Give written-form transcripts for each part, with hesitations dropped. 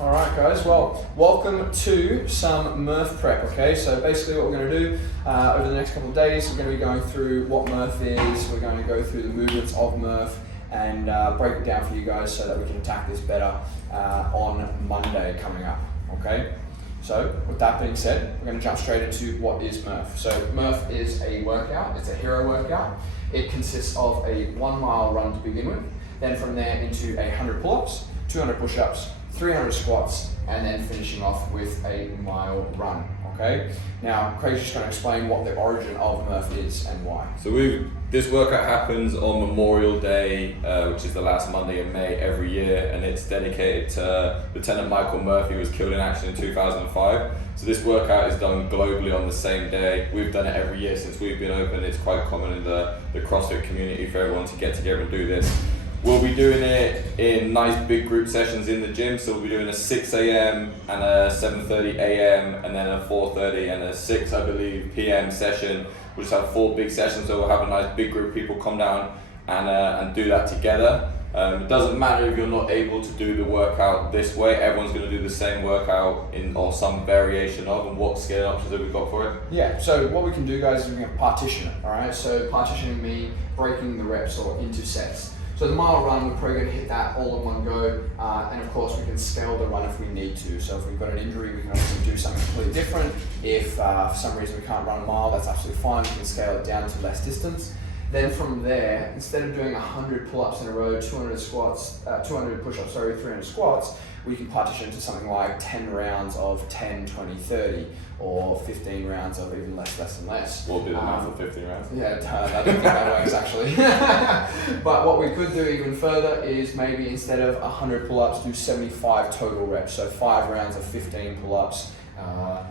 All right, guys. Well, welcome to some Murph prep. Okay, so basically what we're going to do over the next couple of days, we're going to be going through what Murph is. We're going to go through the movements of Murph and break it down for you guys so that we can attack this better on Monday coming up. Okay. So with that being said, we're going to jump straight into what is Murph. So Murph is a workout. It's a hero workout. It consists of a 1 mile run to begin with. Then from there into 100 pull-ups, 200 push-ups, 300 squats, and then finishing off with a mile run, okay? Now, Craig's just going to explain what the origin of Murph is and why. So this workout happens on Memorial Day, which is the last Monday in May every year, and it's dedicated to Lieutenant Michael Murphy, who was killed in action in 2005. So this workout is done globally on the same day. We've done it every year since we've been open. It's quite common in the CrossFit community for everyone to get together and do this. We'll be doing it in nice big group sessions in the gym. So we'll be doing a 6 a.m. and a 7:30 a.m. and then a 4:30 and a 6, I believe, p.m. session. We'll just have 4 big sessions, so we'll have a nice big group of people come down and do that together. It doesn't matter if you're not able to do the workout this way. Everyone's going to do the same workout or some variation of. And what scaling options have we got for it? Yeah, so what we can do, guys, is we can partition it, all right? So partitioning means breaking the reps or into sets. So the mile run, we're probably going to hit that all in one go, and of course we can scale the run if we need to. So if we've got an injury, we can obviously do something completely different. If for some reason we can't run a mile, that's absolutely fine. We can scale it down to less distance. Then from there, instead of doing 100 pull-ups in a row, 200 squats, 200 push-ups, 300 squats, we can partition into something like 10 rounds of 10, 20, 30, or 15 rounds of even less and less. We'll do the math for 15 rounds. Yeah, I don't think that works actually. But what we could do even further is maybe instead of 100 pull-ups, do 75 total reps. So 5 rounds of 15 pull-ups.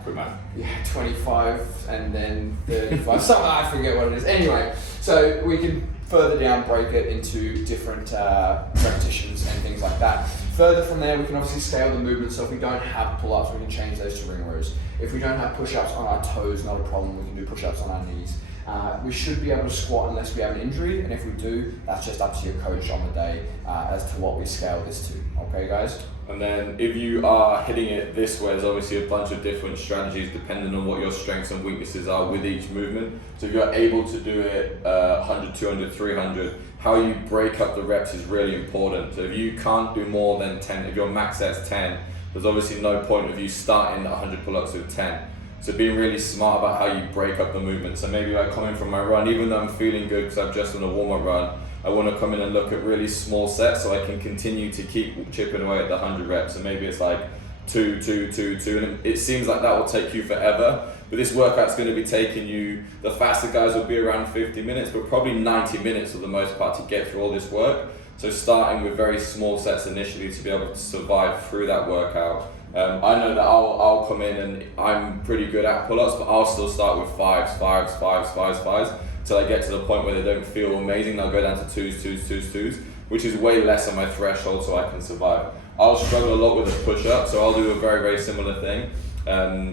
Quick math. Yeah, 25 and then 35. So I forget what it is. Anyway, so we can further down break it into different repetitions and things like that. Further from there, we can obviously scale the movement. So if we don't have pull-ups, we can change those to ring rows. If we don't have push-ups on our toes, not a problem. We can do push-ups on our knees. We should be able to squat unless we have an injury, and if we do, that's just up to your coach on the day as to what we scale this to. Okay, guys? And then if you are hitting it this way, there's obviously a bunch of different strategies depending on what your strengths and weaknesses are with each movement. So if you're able to do it 100, 200, 300, how you break up the reps is really important. So if you can't do more than 10, if your max set's 10, there's obviously no point of you starting 100 pull-ups with 10. So being really smart about how you break up the movement. So maybe I come in from my run, even though I'm feeling good because I've just done a warm-up run, I want to come in and look at really small sets so I can continue to keep chipping away at the 100 reps. So maybe it's like 2, 2, 2, 2, and it seems like that will take you forever. But this workout's going to be taking you, the faster guys will be around 50 minutes, but probably 90 minutes for the most part to get through all this work. So starting with very small sets initially to be able to survive through that workout. I know that I'll come in and I'm pretty good at pull-ups, but I'll still start with 5s, till I get to the point where they don't feel amazing. I'll go down to 2s, which is way less on my threshold so I can survive. I'll struggle a lot with a push-up, so I'll do a very, very similar thing.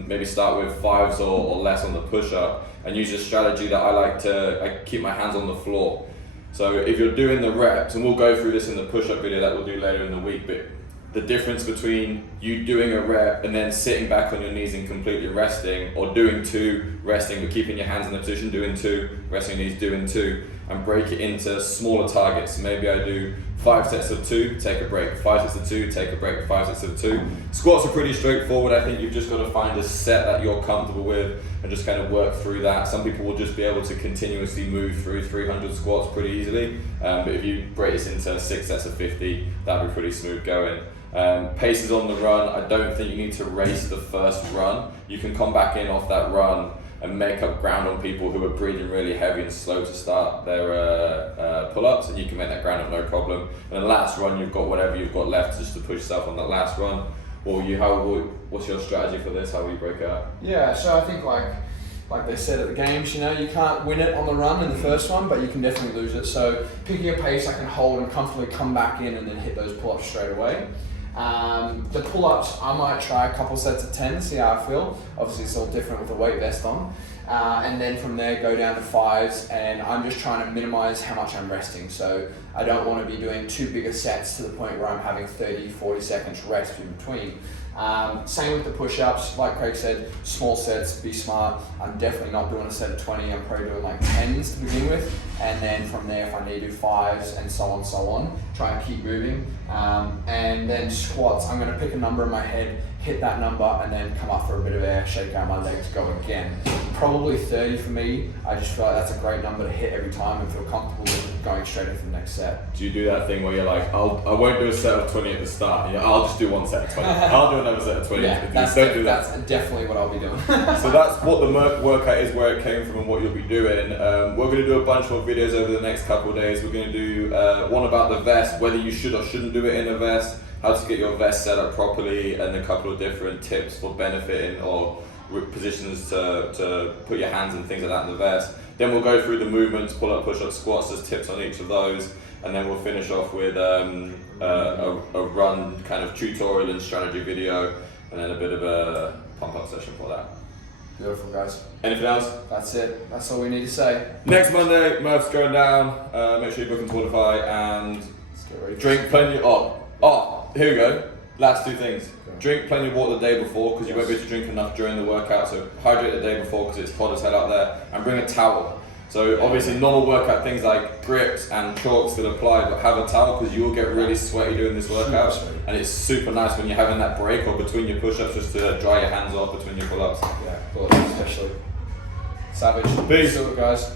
Maybe start with 5s or less on the push-up and use a strategy that I keep my hands on the floor. So if you're doing the reps, and we'll go through this in the push-up video that we'll do later in the week, but the difference between you doing a rep and then sitting back on your knees and completely resting, or doing 2, resting but keeping your hands in the position, doing 2, resting your knees, doing 2, and break it into smaller targets. Maybe I do 5 sets of 2, take a break, 5 sets of 2, take a break, 5 sets of 2. Squats are pretty straightforward. I think you've just got to find a set that you're comfortable with and just kind of work through that. Some people will just be able to continuously move through 300 squats pretty easily, but if you break this into 6 sets of 50, that'd be pretty smooth going. Paces on the run, I don't think you need to race the first run. You can come back in off that run and make up ground on people who are breathing really heavy and slow to start their pull-ups, and you can make that ground up no problem. And the last run, you've got whatever you've got left just to push yourself on that last run. What's your strategy for this? How will you break it out? Yeah, so I think like they said at the games, you can't win it on the run in the first one, but you can definitely lose it. So picking a pace I can hold and comfortably come back in and then hit those pull-ups straight away. The pull-ups, I might try a couple sets of 10, see how I feel. Obviously it's all different with the weight vest on. And then from there go down to 5s, and I'm just trying to minimize how much I'm resting. So I don't want to be doing too big a sets to the point where I'm having 30-40 seconds rest in between. Same with the push-ups, like Craig said, small sets, be smart. I'm definitely not doing a set of 20, I'm probably doing like 10s to begin with, and then from there if I need to do 5s and so on, try and keep moving. And then squats, I'm going to pick a number in my head, hit that number, and then come up for a bit of air, shake out my legs, go again. Probably 30 for me. I just feel like that's a great number to hit every time and feel comfortable with going straight into the next set. Do you do that thing where you're like, I won't do a set of 20 at the start, and I'll just do one set of 20. I'll do another set of 20. Yeah, that's definitely what I'll be doing. So that's what the Murph workout is, where it came from and what you'll be doing. We're going to do a bunch more videos over the next couple of days. We're going to do one about the vest, whether you should or shouldn't do it in a vest, how to get your vest set up properly, and a couple of different tips for benefiting or positions to put your hands and things like that in the vest. Then we'll go through the movements, pull up, push up, squats, there's tips on each of those, and then we'll finish off with a run kind of tutorial and strategy video, and then a bit of a pump up session for that. Beautiful, guys. Anything else? That's it. That's all we need to say. Next Monday, Murph's going down. Make sure you book and Spotify, and Let's get ready. drink plenty. Here we go. Last 2 things. Drink plenty of water the day before, because you won't be able to drink enough during the workout. So hydrate the day before because it's hot as hell out there, and bring a towel. So obviously normal workout things like grips and chalks still apply, but have a towel because you'll get really sweaty doing this workout, and it's super nice when you're having that break or between your push-ups just to dry your hands off between your pull-ups. Yeah, pull-ups especially. Savage. Peace. Do it, guys.